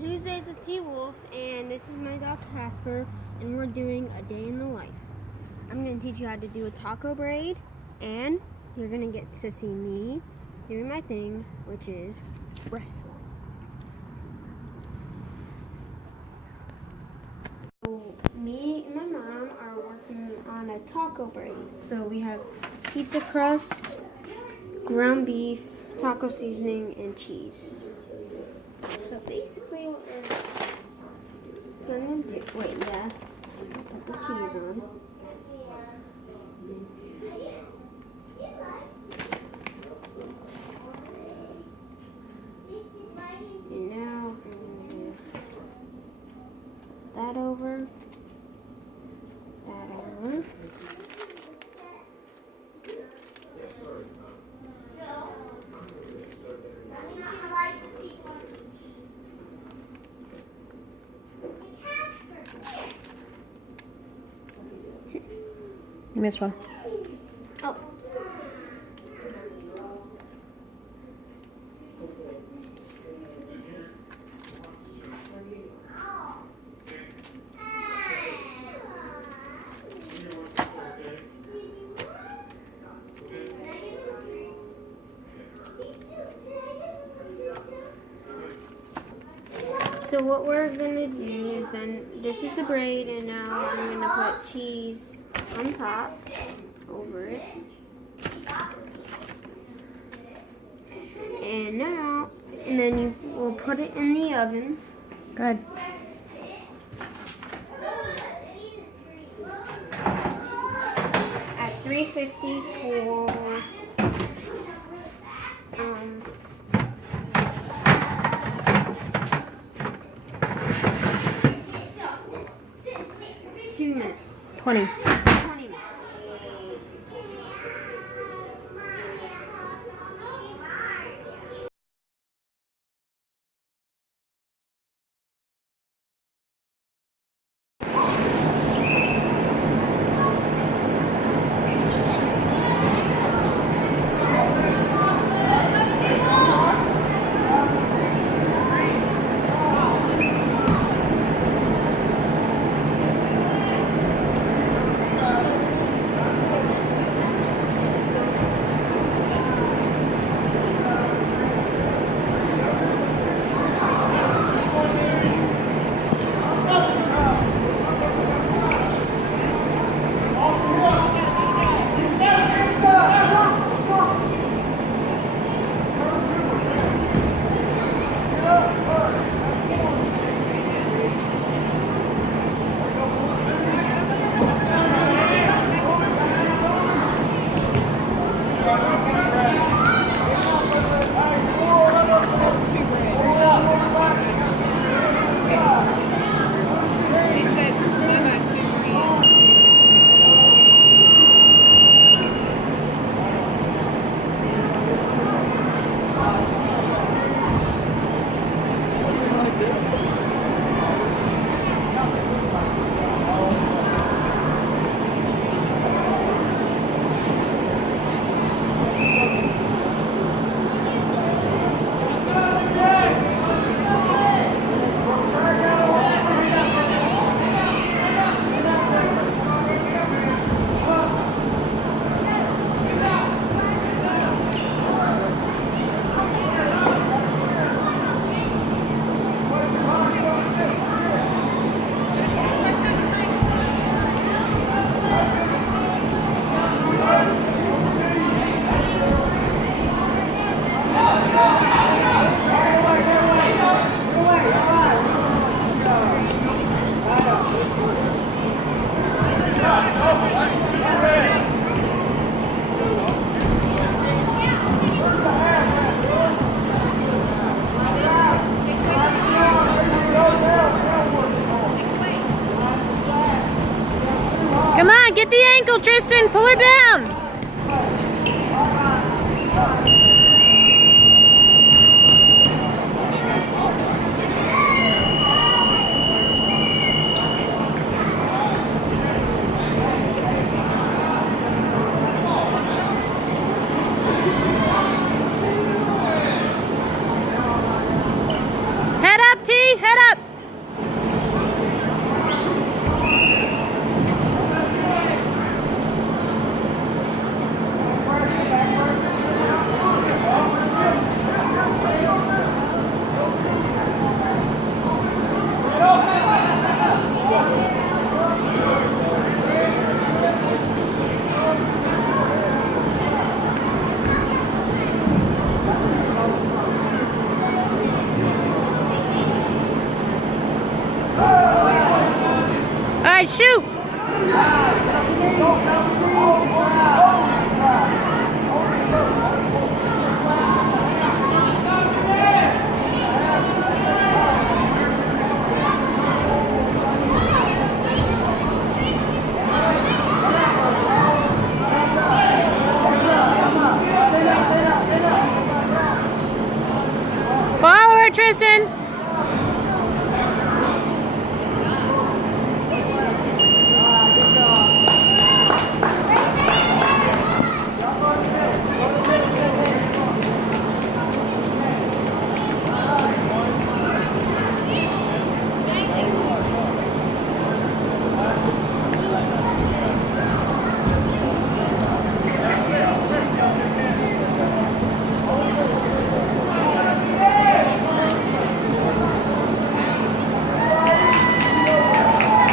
Tuesday's a T-Wolf, and this is my dog Casper, and we're doing a day in the life. I'm going to teach you how to do a taco braid, and you're going to get to see me doing my thing, which is wrestling. So me and my mom are working on a taco braid. So we have pizza crust, ground beef, taco seasoning, and cheese. So basically what we're gonna do, put the cheese on. And now we're gonna do that over, that over. You missed one. Oh. So what we're gonna do is then, this is the braid, and now I'm gonna put cheese on top, over it. And then you will put it in the oven. Good. At 350 for 2 minutes. 20. 20 minutes. Come on, get the ankle, Tristan. Pull her down. Head up, T. head up. All right, shoot.